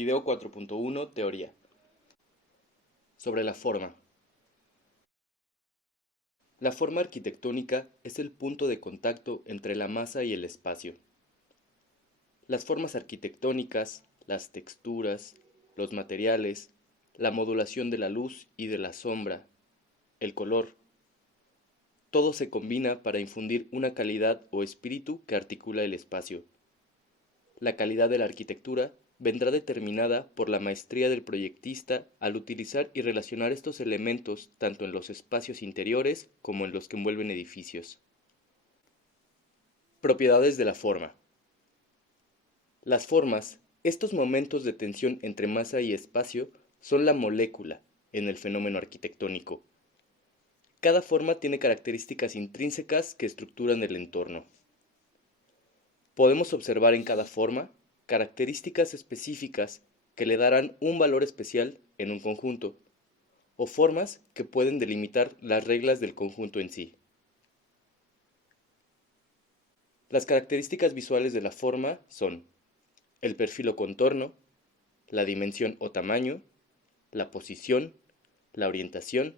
Video 4.1 Teoría. Sobre la forma. La forma arquitectónica es el punto de contacto entre la masa y el espacio. Las formas arquitectónicas, las texturas, los materiales, la modulación de la luz y de la sombra, el color, todo se combina para infundir una calidad o espíritu que articula el espacio. La calidad de la arquitectura vendrá determinada por la maestría del proyectista al utilizar y relacionar estos elementos tanto en los espacios interiores como en los que envuelven edificios. Propiedades de la forma. Las formas, estos momentos de tensión entre masa y espacio, son la molécula en el fenómeno arquitectónico. Cada forma tiene características intrínsecas que estructuran el entorno. Podemos observar en cada forma características específicas que le darán un valor especial en un conjunto, o formas que pueden delimitar las reglas del conjunto en sí. Las características visuales de la forma son el perfil o contorno, la dimensión o tamaño, la posición, la orientación,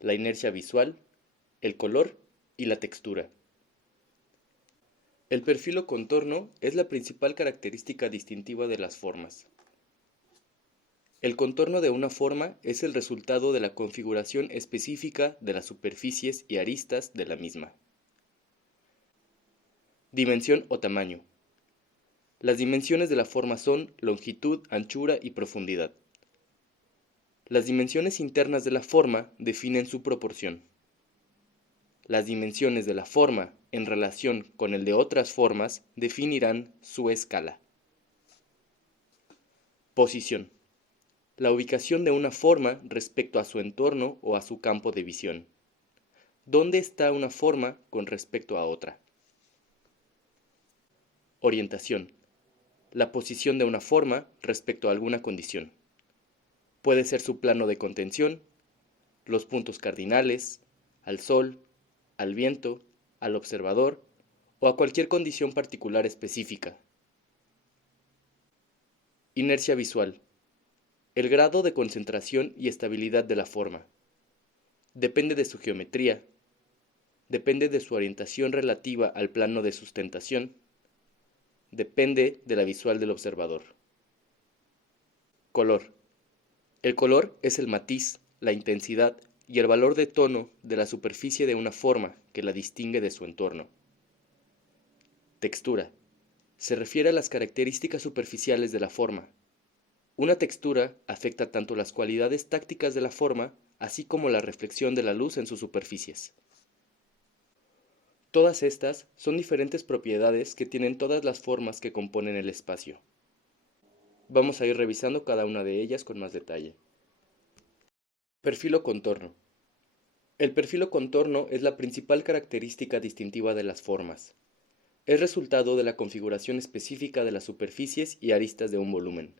la inercia visual, el color y la textura. El perfil o contorno es la principal característica distintiva de las formas. El contorno de una forma es el resultado de la configuración específica de las superficies y aristas de la misma. Dimensión o tamaño. Las dimensiones de la forma son longitud, anchura y profundidad. Las dimensiones internas de la forma definen su proporción. Las dimensiones de la forma en relación con el de otras formas definirán su escala. Posición. La ubicación de una forma respecto a su entorno o a su campo de visión. ¿Dónde está una forma con respecto a otra? Orientación. La posición de una forma respecto a alguna condición. Puede ser su plano de contención, los puntos cardinales, al sol, al viento, al observador o a cualquier condición particular específica. Inercia visual. El grado de concentración y estabilidad de la forma. Depende de su geometría. Depende de su orientación relativa al plano de sustentación. Depende de la visual del observador. Color. El color es el matiz, la intensidad y el valor de tono de la superficie de una forma que la distingue de su entorno. Textura. Se refiere a las características superficiales de la forma. Una textura afecta tanto las cualidades tácticas de la forma, así como la reflexión de la luz en sus superficies. Todas estas son diferentes propiedades que tienen todas las formas que componen el espacio. Vamos a ir revisando cada una de ellas con más detalle. Perfil o contorno. El perfil o contorno es la principal característica distintiva de las formas. Es resultado de la configuración específica de las superficies y aristas de un volumen.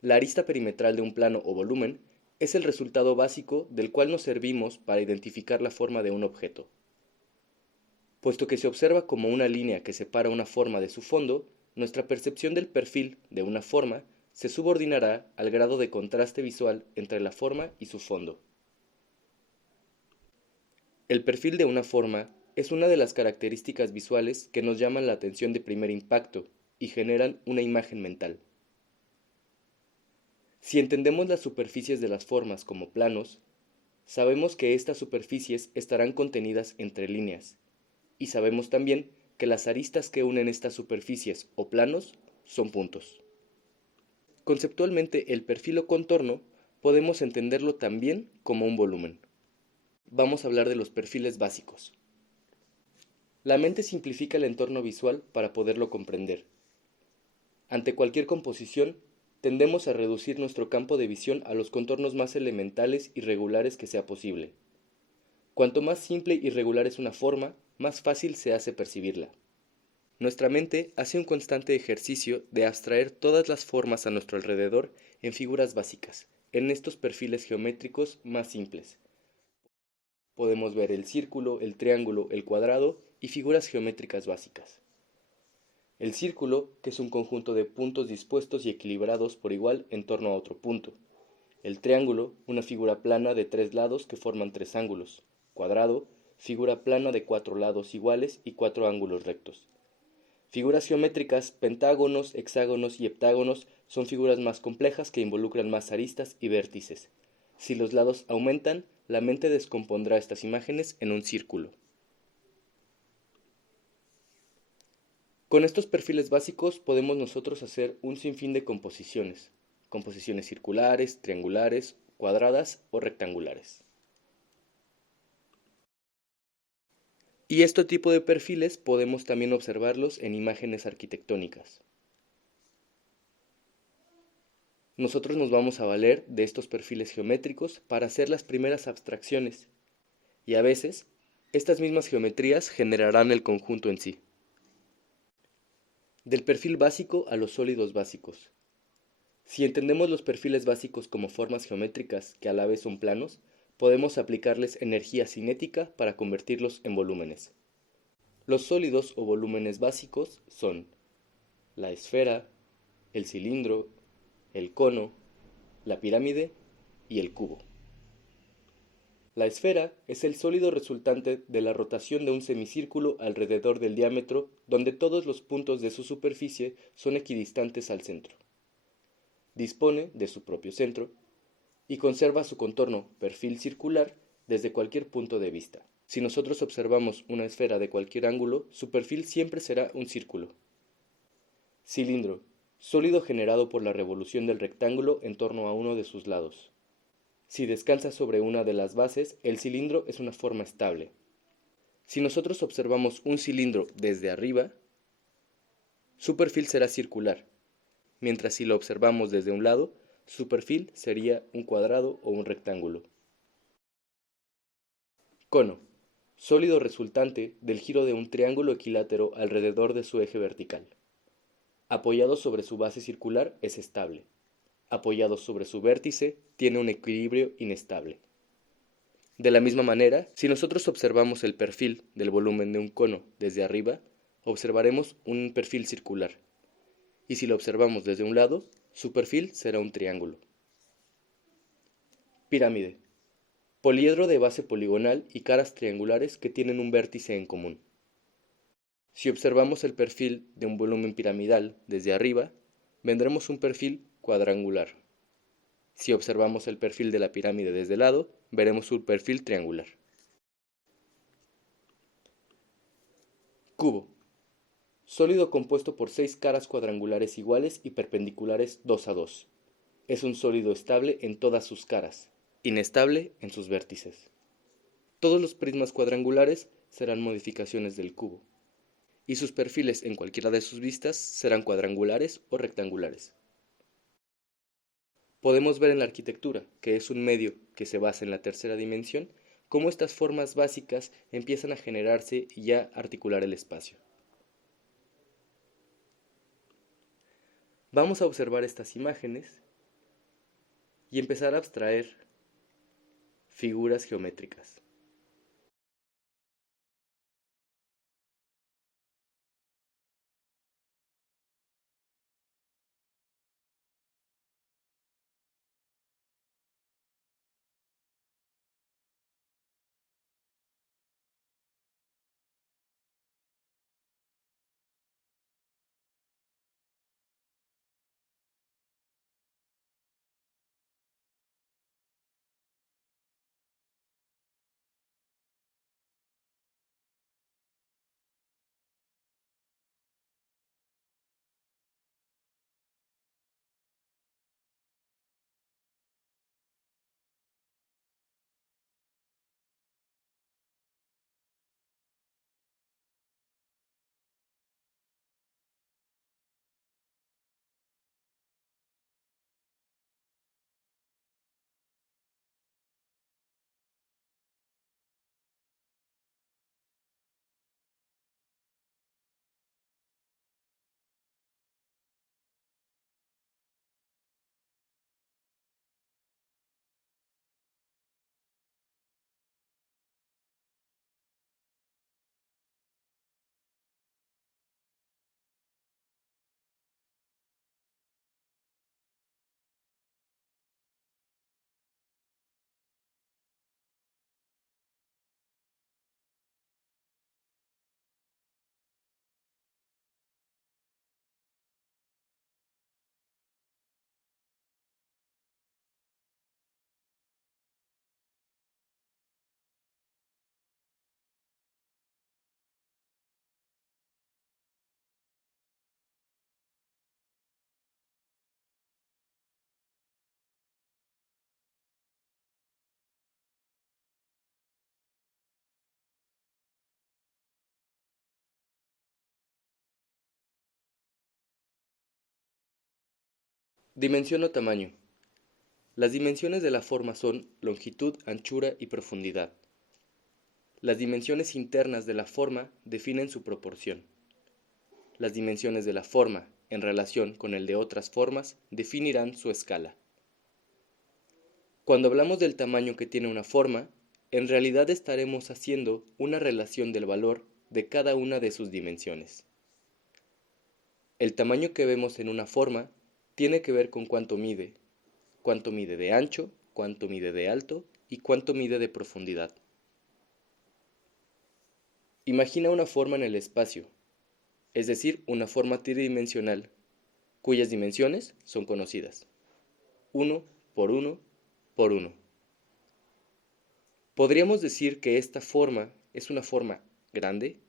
La arista perimetral de un plano o volumen es el resultado básico del cual nos servimos para identificar la forma de un objeto. Puesto que se observa como una línea que separa una forma de su fondo, nuestra percepción del perfil de una forma se subordinará al grado de contraste visual entre la forma y su fondo. El perfil de una forma es una de las características visuales que nos llaman la atención de primer impacto y generan una imagen mental. Si entendemos las superficies de las formas como planos, sabemos que estas superficies estarán contenidas entre líneas, y sabemos también que las aristas que unen estas superficies o planos son puntos. Conceptualmente, el perfil o contorno podemos entenderlo también como un volumen. Vamos a hablar de los perfiles básicos. La mente simplifica el entorno visual para poderlo comprender. Ante cualquier composición, tendemos a reducir nuestro campo de visión a los contornos más elementales y regulares que sea posible. Cuanto más simple y regular es una forma, más fácil se hace percibirla. Nuestra mente hace un constante ejercicio de abstraer todas las formas a nuestro alrededor en figuras básicas, en estos perfiles geométricos más simples. Podemos ver el círculo, el triángulo, el cuadrado y figuras geométricas básicas. El círculo, que es un conjunto de puntos dispuestos y equilibrados por igual en torno a otro punto. El triángulo, una figura plana de tres lados que forman tres ángulos. Cuadrado, figura plana de cuatro lados iguales y cuatro ángulos rectos. Figuras geométricas, pentágonos, hexágonos y heptágonos son figuras más complejas que involucran más aristas y vértices. Si los lados aumentan, la mente descompondrá estas imágenes en un círculo. Con estos perfiles básicos podemos nosotros hacer un sinfín de composiciones. Composiciones circulares, triangulares, cuadradas o rectangulares. Y este tipo de perfiles podemos también observarlos en imágenes arquitectónicas. Nosotros nos vamos a valer de estos perfiles geométricos para hacer las primeras abstracciones, y a veces, estas mismas geometrías generarán el conjunto en sí. Del perfil básico a los sólidos básicos. Si entendemos los perfiles básicos como formas geométricas que a la vez son planos, podemos aplicarles energía cinética para convertirlos en volúmenes. Los sólidos o volúmenes básicos son la esfera, el cilindro, el cono, la pirámide y el cubo. La esfera es el sólido resultante de la rotación de un semicírculo alrededor del diámetro donde todos los puntos de su superficie son equidistantes al centro. Dispone de su propio centro y conserva su contorno perfil circular desde cualquier punto de vista. Si nosotros observamos una esfera de cualquier ángulo, su perfil siempre será un círculo. Cilindro, sólido generado por la revolución del rectángulo en torno a uno de sus lados. Si descansa sobre una de las bases, el cilindro es una forma estable. Si nosotros observamos un cilindro desde arriba, su perfil será circular, mientras si lo observamos desde un lado, su perfil sería un cuadrado o un rectángulo. Cono, sólido resultante del giro de un triángulo equilátero alrededor de su eje vertical. Apoyado sobre su base circular es estable. Apoyado sobre su vértice tiene un equilibrio inestable. De la misma manera, si nosotros observamos el perfil del volumen de un cono desde arriba, observaremos un perfil circular. Y si lo observamos desde un lado, su perfil será un triángulo. Pirámide. Poliedro de base poligonal y caras triangulares que tienen un vértice en común. Si observamos el perfil de un volumen piramidal desde arriba, vendremos un perfil cuadrangular. Si observamos el perfil de la pirámide desde el lado, veremos un perfil triangular. Cubo. Sólido compuesto por 6 caras cuadrangulares iguales y perpendiculares 2 a 2. Es un sólido estable en todas sus caras, inestable en sus vértices. Todos los prismas cuadrangulares serán modificaciones del cubo, y sus perfiles en cualquiera de sus vistas serán cuadrangulares o rectangulares. Podemos ver en la arquitectura, que es un medio que se basa en la tercera dimensión, cómo estas formas básicas empiezan a generarse y a articular el espacio. Vamos a observar estas imágenes y empezar a abstraer figuras geométricas. Dimensión o tamaño. Las dimensiones de la forma son longitud, anchura y profundidad. Las dimensiones internas de la forma definen su proporción. Las dimensiones de la forma, en relación con el de otras formas, definirán su escala. Cuando hablamos del tamaño que tiene una forma, en realidad estaremos haciendo una relación del valor de cada una de sus dimensiones. El tamaño que vemos en una forma tiene que ver con cuánto mide de ancho, cuánto mide de alto y cuánto mide de profundidad. Imagina una forma en el espacio, es decir, una forma tridimensional, cuyas dimensiones son conocidas. 1 por 1 por 1. ¿Podríamos decir que esta forma es una forma grande?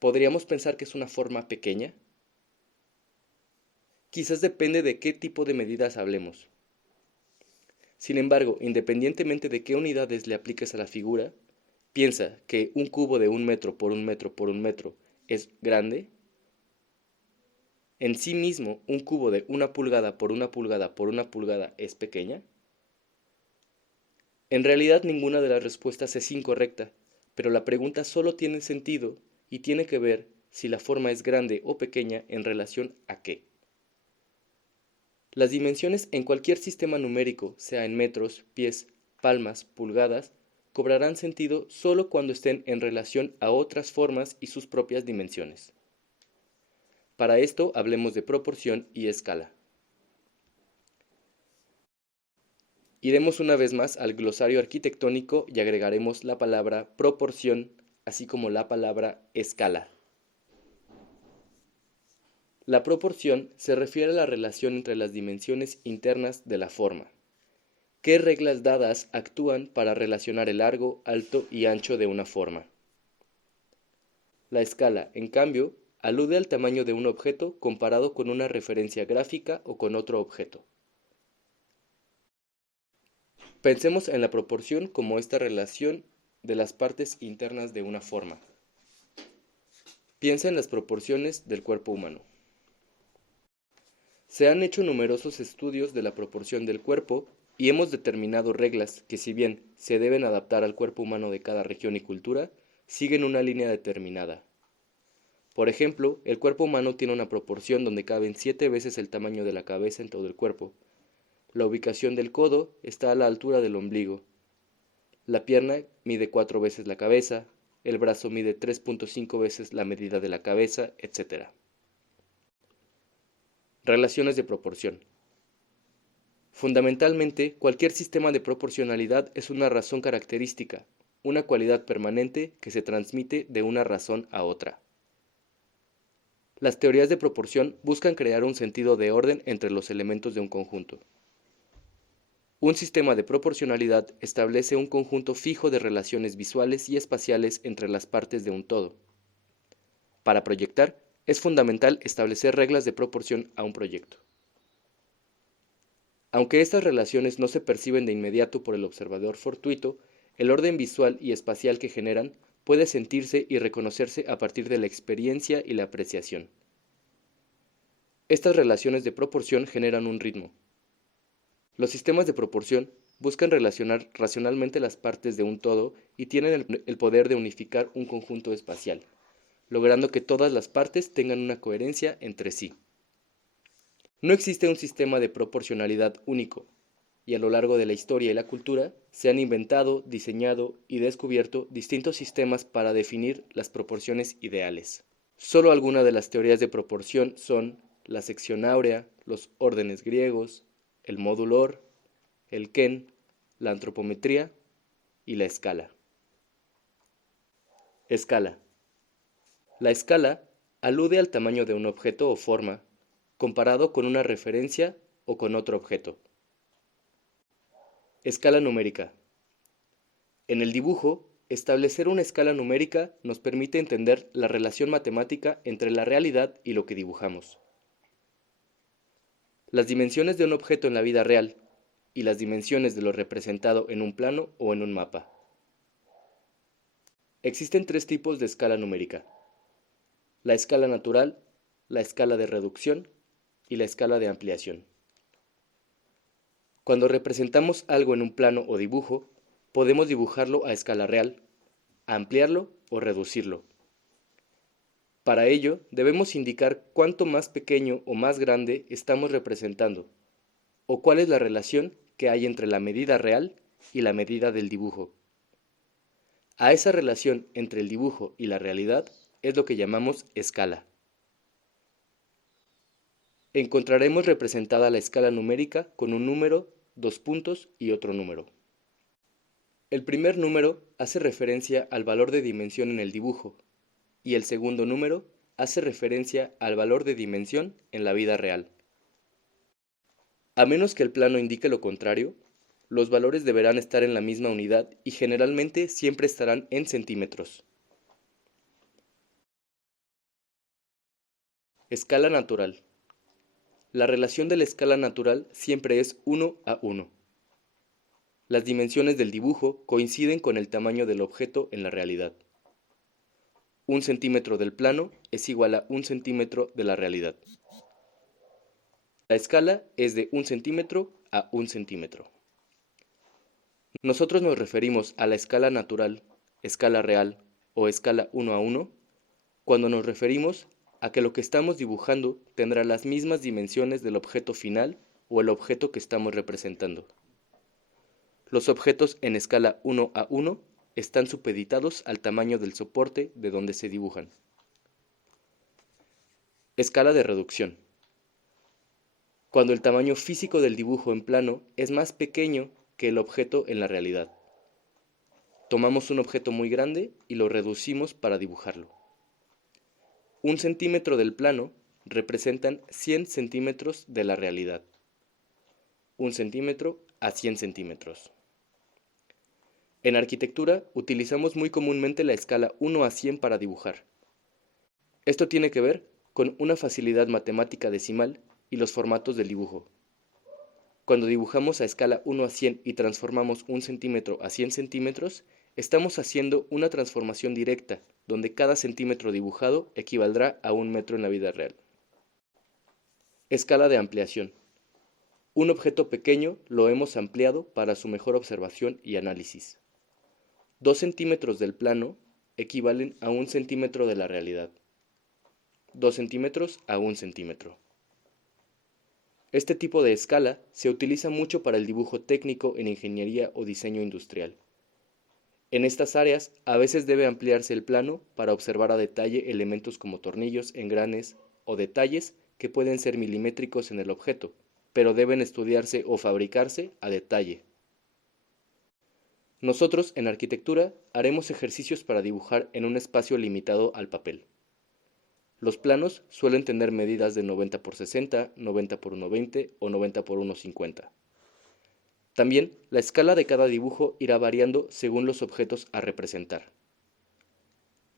¿Podríamos pensar que es una forma pequeña? Quizás depende de qué tipo de medidas hablemos. Sin embargo, independientemente de qué unidades le apliques a la figura, piensa que un cubo de 1 metro por 1 metro por 1 metro es grande. En sí mismo, un cubo de 1 pulgada por 1 pulgada por 1 pulgada es pequeña. En realidad ninguna de las respuestas es incorrecta, pero la pregunta solo tiene sentido y tiene que ver si la forma es grande o pequeña en relación a qué. Las dimensiones en cualquier sistema numérico, sea en metros, pies, palmas, pulgadas, cobrarán sentido solo cuando estén en relación a otras formas y sus propias dimensiones. Para esto hablemos de proporción y escala. Iremos una vez más al glosario arquitectónico y agregaremos la palabra proporción, así como la palabra escala. La proporción se refiere a la relación entre las dimensiones internas de la forma. ¿Qué reglas dadas actúan para relacionar el largo, alto y ancho de una forma? La escala, en cambio, alude al tamaño de un objeto comparado con una referencia gráfica o con otro objeto. Pensemos en la proporción como esta relación de las partes internas de una forma. Piensa en las proporciones del cuerpo humano. Se han hecho numerosos estudios de la proporción del cuerpo y hemos determinado reglas que, si bien se deben adaptar al cuerpo humano de cada región y cultura, siguen una línea determinada. Por ejemplo, el cuerpo humano tiene una proporción donde caben 7 veces el tamaño de la cabeza en todo el cuerpo. La ubicación del codo está a la altura del ombligo. La pierna mide 4 veces la cabeza, el brazo mide 3.5 veces la medida de la cabeza, etc. Relaciones de proporción. Fundamentalmente, cualquier sistema de proporcionalidad es una razón característica, una cualidad permanente que se transmite de una razón a otra. Las teorías de proporción buscan crear un sentido de orden entre los elementos de un conjunto. Un sistema de proporcionalidad establece un conjunto fijo de relaciones visuales y espaciales entre las partes de un todo. Para proyectar, es fundamental establecer reglas de proporción a un proyecto. Aunque estas relaciones no se perciben de inmediato por el observador fortuito, el orden visual y espacial que generan puede sentirse y reconocerse a partir de la experiencia y la apreciación. Estas relaciones de proporción generan un ritmo. Los sistemas de proporción buscan relacionar racionalmente las partes de un todo y tienen el poder de unificar un conjunto espacial, logrando que todas las partes tengan una coherencia entre sí. No existe un sistema de proporcionalidad único, y a lo largo de la historia y la cultura se han inventado, diseñado y descubierto distintos sistemas para definir las proporciones ideales. Solo algunas de las teorías de proporción son la sección áurea, los órdenes griegos, el modulor, el Ken, la antropometría y la escala. Escala. La escala alude al tamaño de un objeto o forma comparado con una referencia o con otro objeto. Escala numérica. En el dibujo, establecer una escala numérica nos permite entender la relación matemática entre la realidad y lo que dibujamos. Las dimensiones de un objeto en la vida real y las dimensiones de lo representado en un plano o en un mapa. Existen 3 tipos de escala numérica: la escala natural, la escala de reducción y la escala de ampliación. Cuando representamos algo en un plano o dibujo, podemos dibujarlo a escala real, ampliarlo o reducirlo. Para ello, debemos indicar cuánto más pequeño o más grande estamos representando, o cuál es la relación que hay entre la medida real y la medida del dibujo. A esa relación entre el dibujo y la realidad es lo que llamamos escala. Encontraremos representada la escala numérica con un número, dos puntos y otro número. El primer número hace referencia al valor de dimensión en el dibujo, y el segundo número hace referencia al valor de dimensión en la vida real. A menos que el plano indique lo contrario, los valores deberán estar en la misma unidad y generalmente siempre estarán en centímetros. Escala natural. La relación de la escala natural siempre es 1:1. Las dimensiones del dibujo coinciden con el tamaño del objeto en la realidad. 1 centímetro del plano es igual a 1 centímetro de la realidad. La escala es de 1 centímetro a 1 centímetro. Nosotros nos referimos a la escala natural, escala real o escala 1:1 cuando nos referimos a que lo que estamos dibujando tendrá las mismas dimensiones del objeto final o el objeto que estamos representando. Los objetos en escala 1:1 están supeditados al tamaño del soporte de donde se dibujan. Escala de reducción. Cuando el tamaño físico del dibujo en plano es más pequeño que el objeto en la realidad. Tomamos un objeto muy grande y lo reducimos para dibujarlo. 1 centímetro del plano representan 100 centímetros de la realidad. 1 centímetro a 100 centímetros. En arquitectura utilizamos muy comúnmente la escala 1:100 para dibujar. Esto tiene que ver con una facilidad matemática decimal y los formatos del dibujo. Cuando dibujamos a escala 1:100 y transformamos 1 centímetro a 100 centímetros, estamos haciendo una transformación directa, donde cada centímetro dibujado equivaldrá a 1 metro en la vida real. Escala de ampliación. Un objeto pequeño lo hemos ampliado para su mejor observación y análisis. 2 centímetros del plano equivalen a 1 centímetro de la realidad. 2 centímetros a 1 centímetro. Este tipo de escala se utiliza mucho para el dibujo técnico en ingeniería o diseño industrial. En estas áreas a veces debe ampliarse el plano para observar a detalle elementos como tornillos, engranes o detalles que pueden ser milimétricos en el objeto, pero deben estudiarse o fabricarse a detalle. Nosotros en arquitectura haremos ejercicios para dibujar en un espacio limitado al papel. Los planos suelen tener medidas de 90x60, 90x120 o 90x150. También la escala de cada dibujo irá variando según los objetos a representar.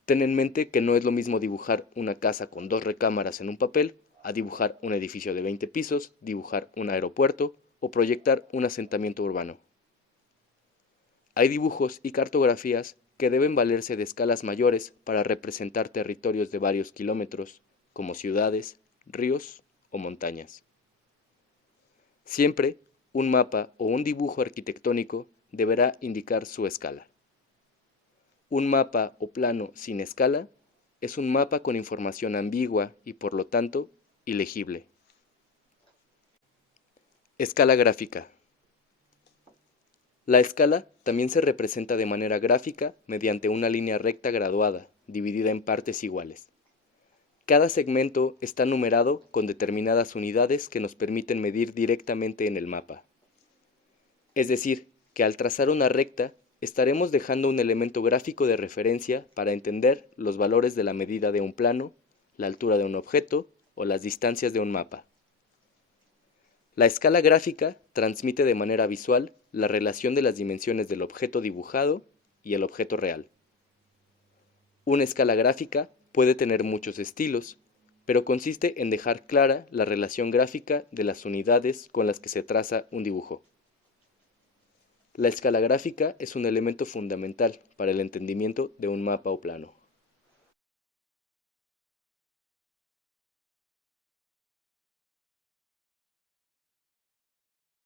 Ten en mente que no es lo mismo dibujar una casa con 2 recámaras en un papel a dibujar un edificio de 20 pisos, dibujar un aeropuerto o proyectar un asentamiento urbano. Hay dibujos y cartografías que deben valerse de escalas mayores para representar territorios de varios kilómetros, como ciudades, ríos o montañas. Siempre, un mapa o un dibujo arquitectónico deberá indicar su escala. Un mapa o plano sin escala es un mapa con información ambigua y por lo tanto ilegible. Escala gráfica. La escala también se representa de manera gráfica mediante una línea recta graduada, dividida en partes iguales. Cada segmento está numerado con determinadas unidades que nos permiten medir directamente en el mapa. Es decir, que al trazar una recta, estaremos dejando un elemento gráfico de referencia para entender los valores de la medida de un plano, la altura de un objeto o las distancias de un mapa. La escala gráfica transmite de manera visual la relación de las dimensiones del objeto dibujado y el objeto real. Una escala gráfica puede tener muchos estilos, pero consiste en dejar clara la relación gráfica de las unidades con las que se traza un dibujo. La escala gráfica es un elemento fundamental para el entendimiento de un mapa o plano.